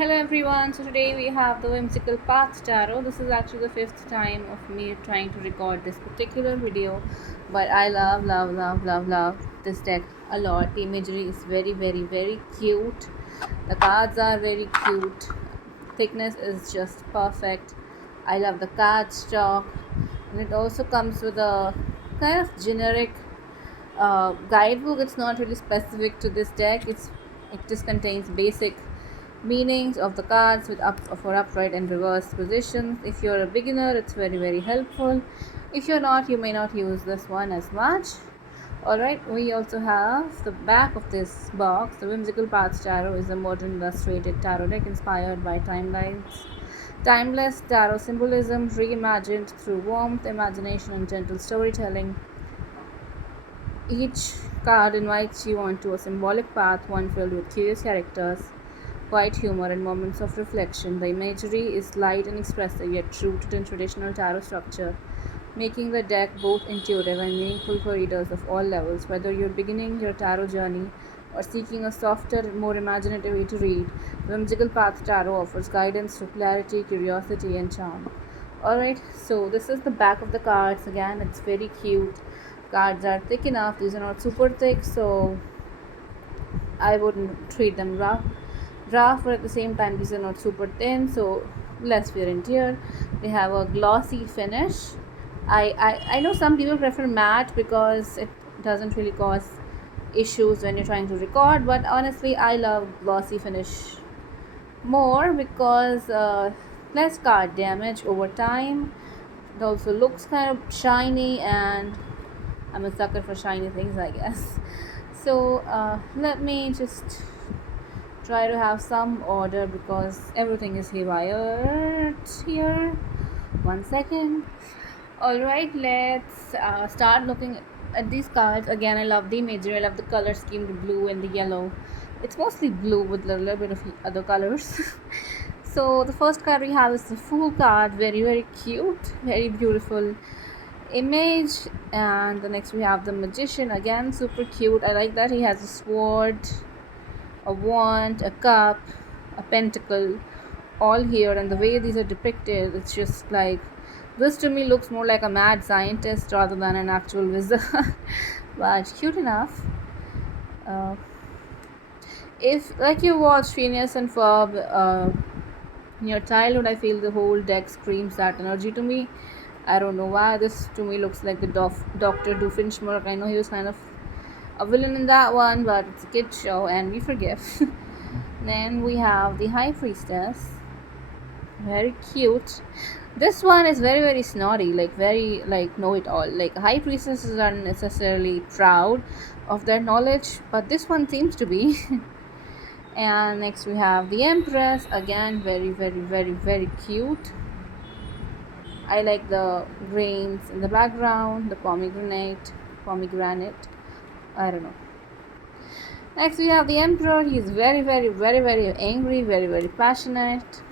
Hello everyone, so today we have the Whimsical Path Tarot. This is actually the fifth time of me trying to record this particular video, but I love this deck a lot. The imagery is very cute. The cards are very cute. Thickness is just perfect. I love the card stock, and it also comes with a kind of generic guidebook. It's not really specific to this deck. It just contains basic meanings of the cards with for upright and reverse positions. If you're a beginner, it's very helpful. If you're not, you may not use this one as much. Alright, we also have the back of this box. The Whimsical Paths Tarot is a modern illustrated tarot deck inspired by timeless tarot symbolism reimagined through warmth, imagination, and gentle storytelling. Each card invites you onto a symbolic path, one filled with curious characters, quiet humor, and moments of reflection. The imagery is light and expressive, yet rooted in traditional tarot structure, making the deck both intuitive and meaningful for readers of all levels. Whether you're beginning your tarot journey or seeking a softer, more imaginative way to read, the Whimsical Path Tarot offers guidance through clarity, curiosity, and charm. Alright, so this is the back of the cards. Again, it's very cute. Cards are thick enough. These are not super thick, so I wouldn't treat them rough, but at the same time these are not super thin, so less wear and tear. They have a glossy finish. I know some people prefer matte because it doesn't really cause issues when you're trying to record, but honestly I love glossy finish more because less card damage over time. It also looks kind of shiny, and I'm a sucker for shiny things, I guess. So let me just try to have some order because everything is haywire here. 1 second. Alright, let's start looking at these cards. Again, I love the imagery. I love the color scheme, the blue and the yellow. It's mostly blue with a little bit of other colors. So the first card we have is the Fool card. Very cute, very beautiful image. And the next we have the Magician. Again, super cute. I like that he has a sword, a wand, a cup, a pentacle, all here. And the way these are depicted, it's just like, this to me looks more like a mad scientist rather than an actual wizard. But cute enough. If like you watched Phineas and Ferb in your childhood, I feel the whole deck screams that energy to me. I don't know why. This to me looks like the Dr. Doofenshmirtz. I know he was kind of a villain in that one, but it's a kid's show and we forgive. Then we have the High Priestess. Very cute. This one is very snotty, like very like know it all. Like high priestesses aren't necessarily proud of their knowledge, but this one seems to be. And next we have the Empress. Again, very cute. I like the grains in the background, the pomegranate. I don't know. Next we have the Emperor. He is very angry, very passionate.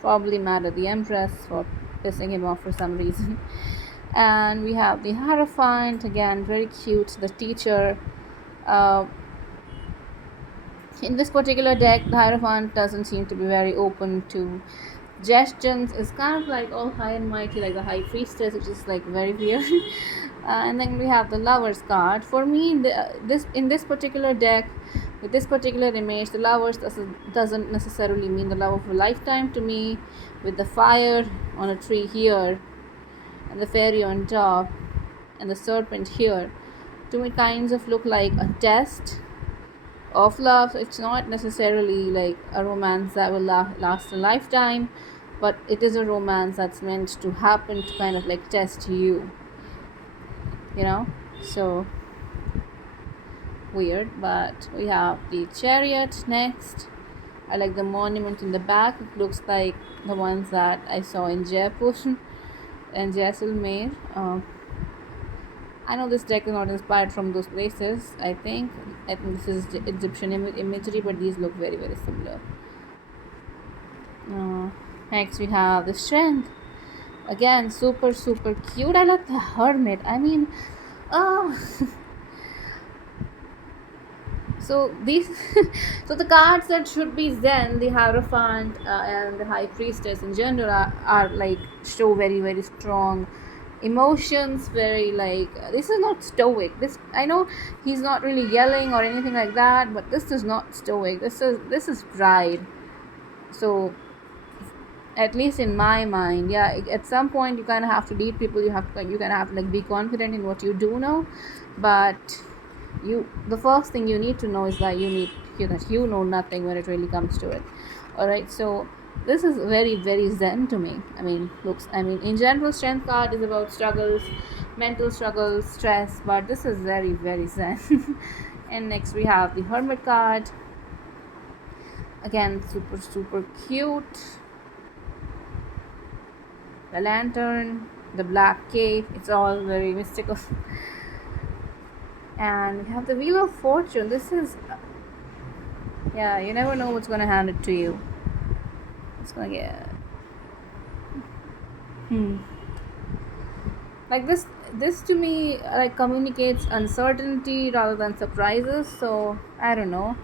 Probably mad at the Empress for pissing him off for some reason. And we have the Hierophant. Again, very cute. The teacher. In this particular deck, the Hierophant doesn't seem to be very open to suggestions. It's kind of like all high and mighty, like the High Priestess, which is like very weird. And then we have the Lovers card. For me, in this particular deck, with this particular image, the Lovers doesn't necessarily mean the love of a lifetime to me. With the fire on a tree here, and the fairy on top, and the serpent here, to me kinds of look like a test of love. It's not necessarily like a romance that will last a lifetime, but it is a romance that's meant to happen to kind of like test you, so weird. But we have the Chariot next. I like the monument in the back. It looks like the ones that I saw in Jaipur and Jaisalmer. I know this deck is not inspired from those places. I think this is Egyptian imagery, but these look very similar. Next we have the Strength. Again, super cute. I like the Hermit. I mean, so So these, so the cards that should be Zen, the Hierophant, and the High Priestess in general are like show very very strong emotions, very like this is not stoic. This I know he's not really yelling or anything like that, but this is not stoic. This is pride. So at least in my mind, yeah, at some point you kind of have to lead people. You kind of have to like be confident in what you do know, but the first thing you need to know is that you know nothing when it really comes to it. All right, so this is very very zen to me. I mean in general, strength card is about struggles, mental struggles, stress, but this is very very zen. And next we have the hermit card. Again, super super cute. The lantern, the black cape, it's all very mystical. And we have the wheel of fortune. This is, yeah, you never know what's gonna hand it to you. It's gonna get like this to me like communicates uncertainty rather than surprises. So I don't know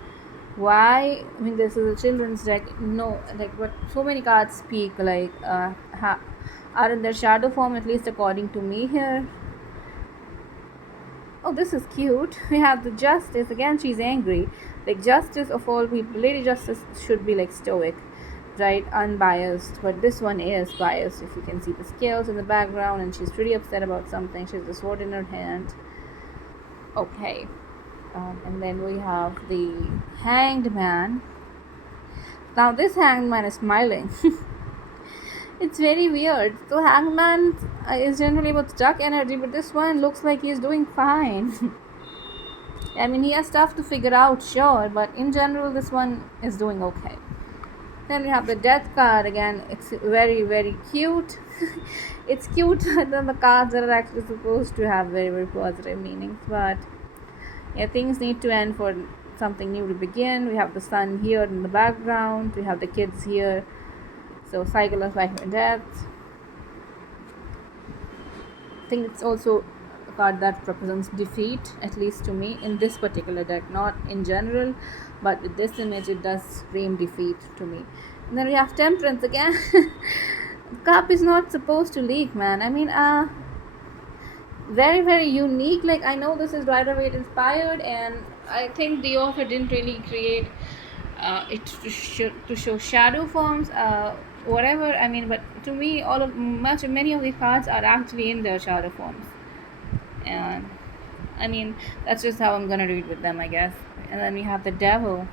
why. I mean, this is a children's deck. No, like, but so many cards speak like are in their shadow form, at least according to me here. Oh, this is cute. We have the justice. Again, she's angry. Like, justice of all people. Lady Justice should be like stoic, right? Unbiased. But this one is biased. If you can see the scales in the background, and she's pretty upset about something. She has the sword in her hand. Okay. And then we have the Hanged Man. Now, this Hanged Man is smiling. It's very weird. So Hangman is generally about stuck energy, but this one looks like he's doing fine. I mean, he has stuff to figure out, sure, but in general, this one is doing okay. Then we have the Death card again. It's very very cute. It's cute than the cards that are actually supposed to have very very positive meanings, but yeah, things need to end for something new to begin. We have the sun here in the background. We have the kids here. So cycle of life and death. I think it's also a card that represents defeat, at least to me, in this particular deck, not in general, but with this image it does scream defeat to me. And then we have temperance again. Cup is not supposed to leak, man. I mean, very very unique. Like, I know this is Rider-Waite inspired, and I think the author didn't really create it to show shadow forms, whatever. I mean, but to me, many of the cards are actually in their shadow forms, and I mean that's just how I'm gonna read with them, I guess. And then we have the devil.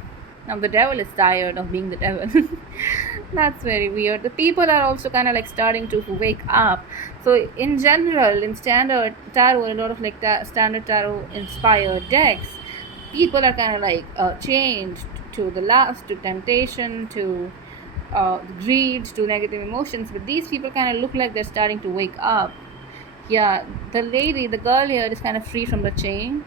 Now the devil is tired of being the devil. That's very weird. The people are also kind of like starting to wake up. So in general, in standard tarot, a lot of like standard tarot inspired decks, people are kind of like changed to the lust, to temptation, to greed, to negative emotions. But these people kind of look like they're starting to wake up. Yeah, the girl here is kind of free from the chain,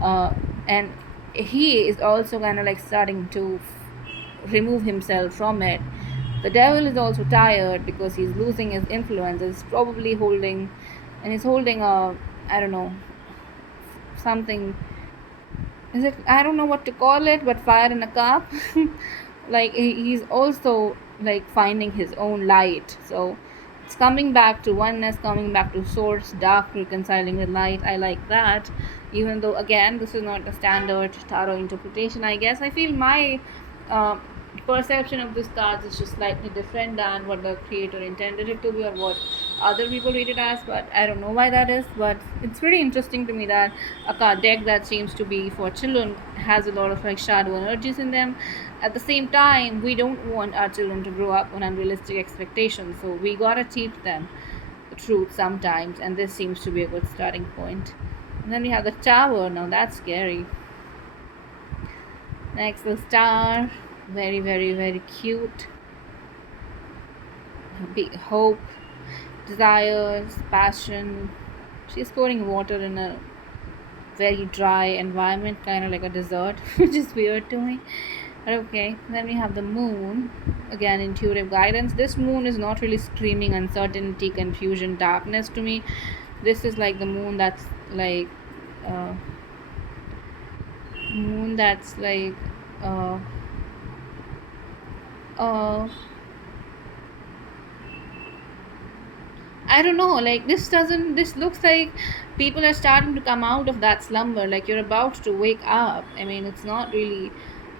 and he is also kind of like starting to remove himself from it. The devil is also tired because he's losing his influence. He's probably holding, and he's holding a, I don't know, something. Is it? I don't know what to call it, but fire in a cup. Like, he's also like finding his own light. So it's coming back to oneness, coming back to source, dark reconciling with light. I like that. Even though again this is not a standard tarot interpretation, I guess. I feel my uh, perception of this cards is just slightly different than what the creator intended it to be, or what other people read it as, but I don't know why that is. But it's pretty interesting to me that a card deck that seems to be for children has a lot of like shadow energies in them. At the same time, we don't want our children to grow up on unrealistic expectations, so we gotta teach them the truth sometimes, and this seems to be a good starting point. And then we have the tower. Now that's scary. Next, the star. Very very very cute. Hope, desires, passion. She's pouring water in a very dry environment, kind of like a desert, which is weird to me. But okay, then we have the moon. Again, intuitive guidance. This moon is not really screaming uncertainty, confusion, darkness to me. This is like the moon that's like Moon, that's like uh uh I don't know, like this looks like people are starting to come out of that slumber, like you're about to wake up. I mean, it's not really,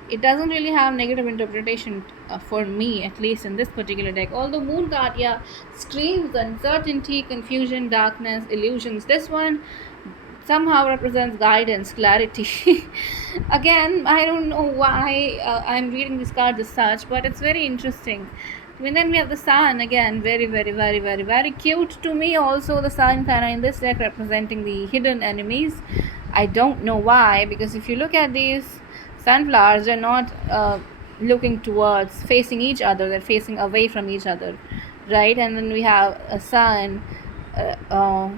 it doesn't really have negative interpretation for me, at least in this particular deck. Although Moon card, yeah, screams uncertainty, confusion, darkness, illusions. This one somehow represents guidance, clarity. Again, I don't know why I'm reading this card as such, but it's very interesting. And then we have the sun again, very, very, very, very, very cute to me. Also, the sun kind of in this deck representing the hidden enemies. I don't know why, because if you look at these sunflowers, they're not looking towards facing each other, they're facing away from each other, right? And then we have a sun. Uh, uh,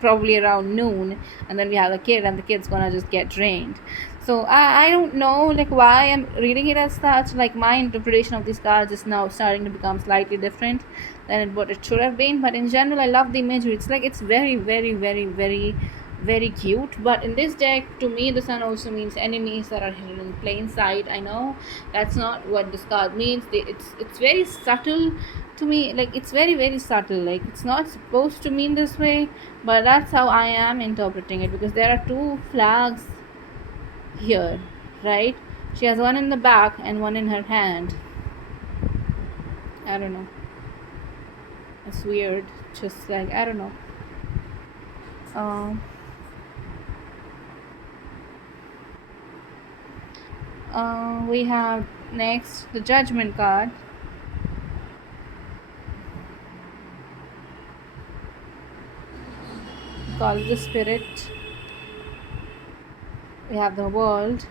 Probably around noon, and then we have a kid and the kid's gonna just get drained. So I don't know like why I'm reading it as such. Like my interpretation of these cards is now starting to become slightly different than what it should have been, but in general I love the imagery. It's like it's very, very, very, very, very cute. But in this deck, to me, the sun also means enemies that are hidden in plain sight. I know that's not what this card means. It's very subtle to me. Like it's very, very subtle. Like it's not supposed to mean this way, but that's how I am interpreting it, because there are two flags here, right? She has one in the back and one in her hand. I don't know. It's weird. Just like I don't know. Um. We have next the Judgment card. Call the Spirit. We have the World.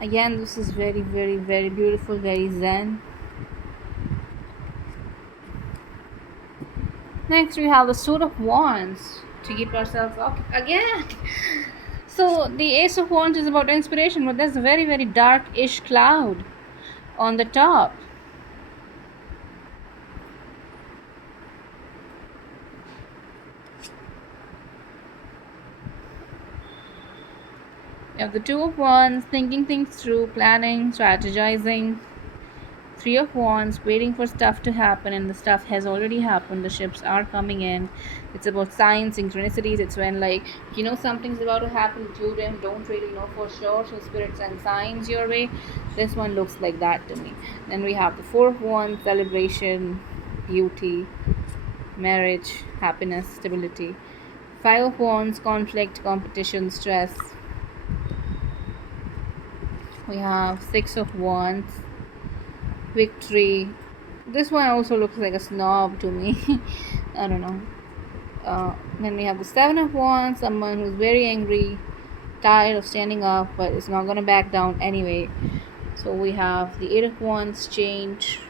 Again, this is very, very, very beautiful, very zen. Next, we have the Suit of Wands to keep ourselves occupied. Again! So, the Ace of Wands is about inspiration, but there's a very, very dark-ish cloud on the top. You have the Two of Wands, thinking things through, planning, strategizing. Three of Wands, waiting for stuff to happen, and the stuff has already happened. The ships are coming in. It's about signs, synchronicities. It's when, like, you know, something's about to happen to them, don't really know for sure, so spirits and signs your way. This one looks like that to me. Then we have the Four of Wands, celebration, beauty, marriage, happiness, stability. Five of Wands, conflict, competition, stress. We have Six of Wands, victory. This one also looks like a snob to me. I don't know. Then we have the Seven of Wands, someone who's very angry, tired of standing up, but is not gonna back down anyway. So we have the Eight of Wands, change.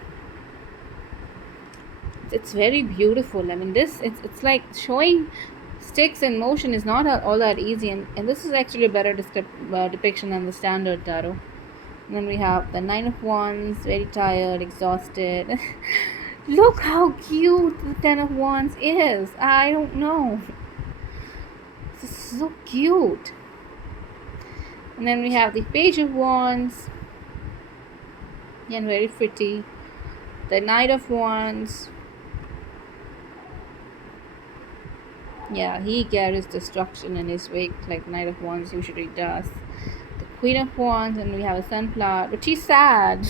It's very beautiful. I mean, this it's like showing sticks in motion is not all that easy, and this is actually a better depiction than the standard tarot. And then we have the Nine of Wands, very tired, exhausted. Look how cute the Ten of Wands is. I don't know. This is so cute. And then we have the Page of Wands. Again, very pretty. The Knight of Wands. Yeah, he carries destruction in his wake like Knight of Wands usually does. The Queen of Wands, and we have a sunflower, but she's sad.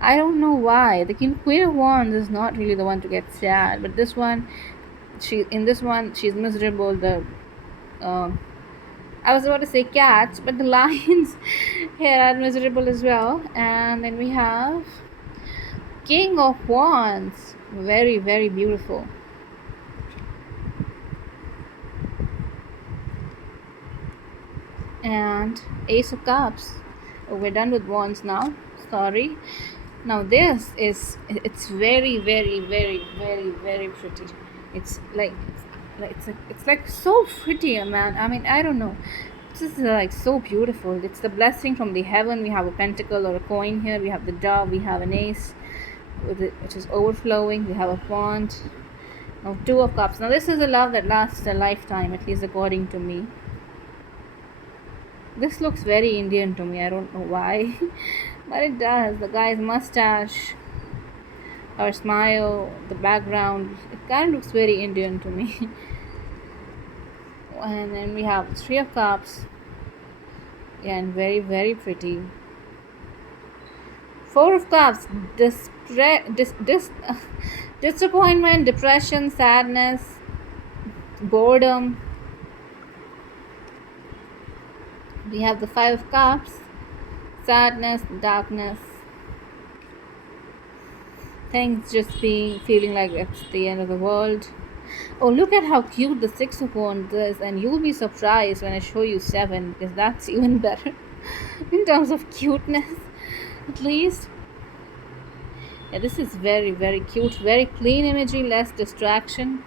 I don't know why. The Queen of Wands is not really the one to get sad, but this one, she's miserable. I was about to say cats, but the lions here are miserable as well. And then we have King of Wands, very, very beautiful. And Ace of Cups. Oh, we're done with wands now. Sorry. Now this is, it's very, very, very, very, very pretty. It's like it's like so pretty, man. I mean, I don't know. This is like so beautiful. It's the blessing from the heaven. We have a pentacle or a coin here. We have the dove. We have an ace, which is overflowing. We have a pond. Now Two of Cups. Now this is a love that lasts a lifetime, at least according to me. This looks very Indian to me. I don't know why, but it does. The guy's mustache, her smile, the background, it kind of looks very Indian to me. And then we have the Three of Cups, yeah, and very, very pretty. Four of Cups, disappointment, depression, sadness, boredom. We have the Five of Cups, sadness, darkness, things just being feeling like it's the end of the world. Oh, look at how cute the Six of Wands is, and you'll be surprised when I show you seven, because that's even better in terms of cuteness, at least. Yeah, this is very, very cute, very clean imagery, less distraction.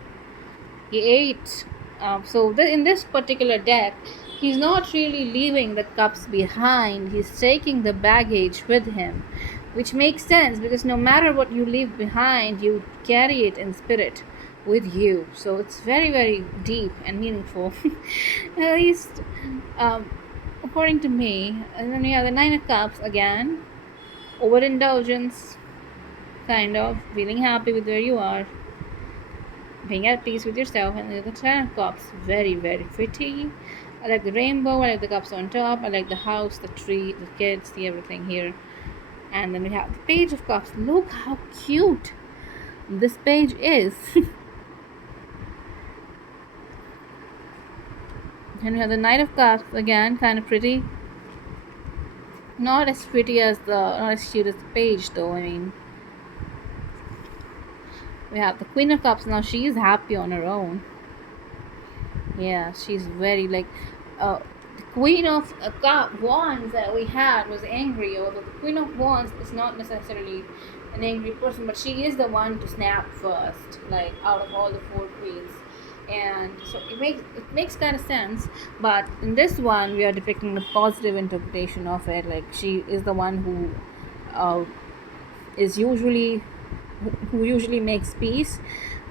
The eight. In this particular deck, he's not really leaving the cups behind. He's taking the baggage with him, which makes sense because no matter what you leave behind, you carry it in spirit with you. So it's very, very deep and meaningful, at least according to me. And then you have the Nine of Cups again, overindulgence, kind of feeling happy with where you are, being at peace with yourself. And the Ten of Cups, very, very pretty. I like the rainbow, I like the cups on top, I like the house, the tree, the kids, the everything here. And then we have the Page of Cups. Look how cute this page is. And we have the Knight of Cups again, kind of pretty. Not as pretty as not as cute as the page though. I mean, we have the Queen of Cups. Now she is happy on her own. Yeah, she's very like the Queen of Wands that we had was angry, although the Queen of Wands is not necessarily an angry person, but she is the one to snap first, like out of all the four queens. And so it makes kind of sense, but in this one we are depicting the positive interpretation of it. Like she is the one who is usually who usually makes peace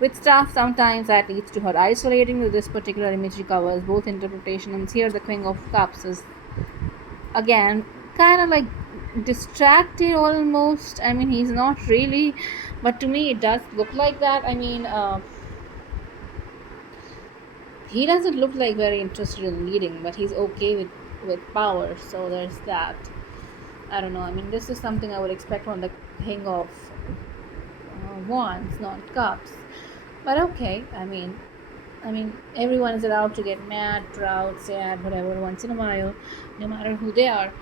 with stuff. Sometimes that leads to her isolating. This particular imagery covers both interpretations. Here the King of Cups is again kind of like distracted almost. I mean, he's not really, but to me it does look like that. I mean, he doesn't look like very interested in leading, but he's okay with power, so there's that. I don't know. I mean, this is something I would expect from the King of Wands, not Cups. But okay, I mean, everyone is allowed to get mad, proud, sad, whatever, once in a while, no matter who they are.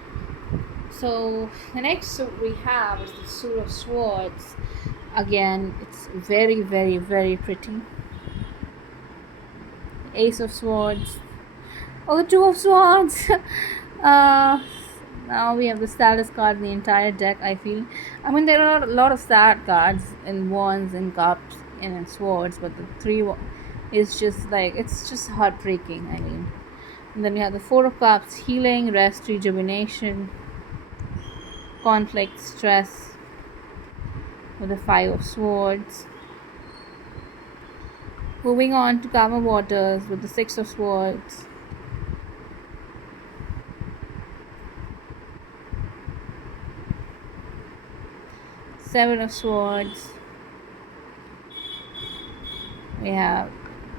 So the next suit we have is the Suit of Swords. Again, it's very, very, very pretty. Ace of Swords. Oh, the Two of Swords. Now we have the saddest card in the entire deck, I feel. I mean, there are a lot of sad cards in Wands and Cups and in Swords, but the three is just like, it's just heartbreaking. I mean, and then we have the Four of Cups, healing, rest, rejuvenation, conflict, stress, with the Five of Swords. Moving on to calmer waters with the Six of Swords. Seven of Swords. We have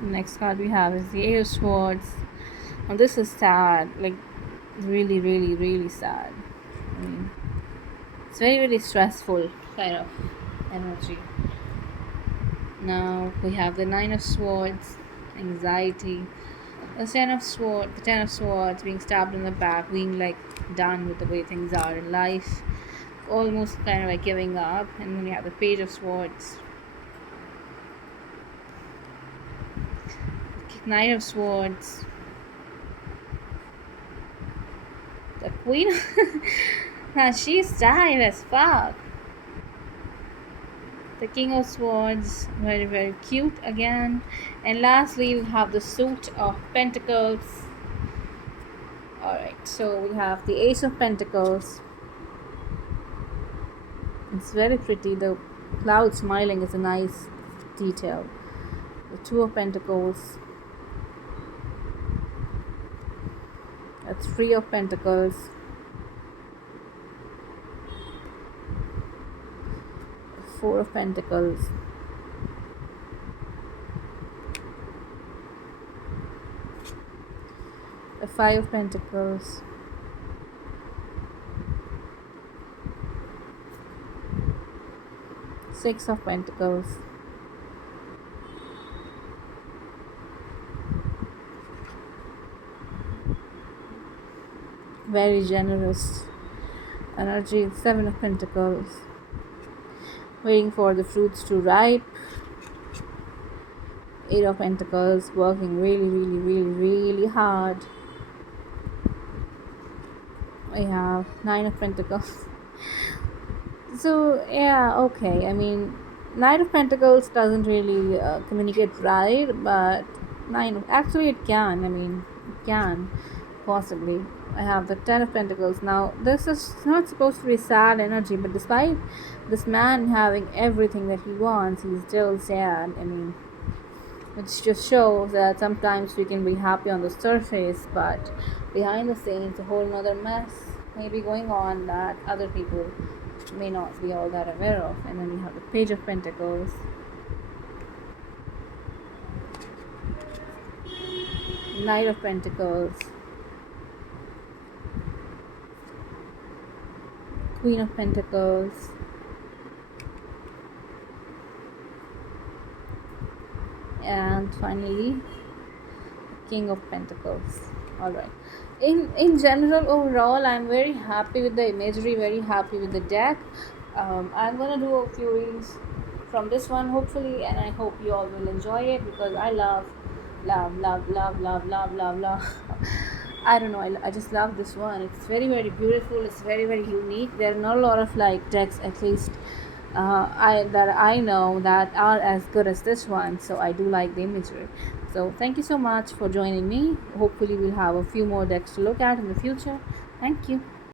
next card we have is the Eight of Swords. And this is sad, like really, really, really sad. I mean, it's very, very stressful kind of energy. Now we have the Nine of Swords, anxiety. The Ten of Swords being stabbed in the back, being like done with the way things are in life, almost kind of like giving up. And then we have the Page of Swords, Knight of Swords, the Queen. Now she's tired as fuck. The King of Swords, very, very cute again. And lastly, we have the Suit of Pentacles. Alright, so we have the Ace of Pentacles. It's very pretty. The cloud smiling is a nice detail. The Two of Pentacles. A a three of pentacles, four of pentacles, a five of pentacles, six of pentacles, very generous energy, seven of pentacles, waiting for the fruits to ripe, eight of pentacles, working really hard. I have nine of pentacles. So yeah, okay, I mean, knight of pentacles doesn't really communicate pride, but nine of, actually it can, I mean, it can possibly. I have the ten of pentacles. Now this is not supposed to be sad energy, but despite this man having everything that he wants, he's still sad. I mean, which just shows that sometimes we can be happy on the surface, but behind the scenes a whole nother mess may be going on that other people may not be all that aware of. And then we have the page of pentacles, knight of pentacles, queen of pentacles, and finally king of pentacles. All right, in general, overall, I'm very happy with the imagery, very happy with the deck. I'm gonna do a few readings from this one, hopefully, and I hope you all will enjoy it, because I love I don't know, I just love this one. It's very beautiful, it's very unique. There are not a lot of like decks, at least I know, that are as good as this one, so I do like the imagery. So thank you so much for joining me. Hopefully we'll have a few more decks to look at in the future. Thank you.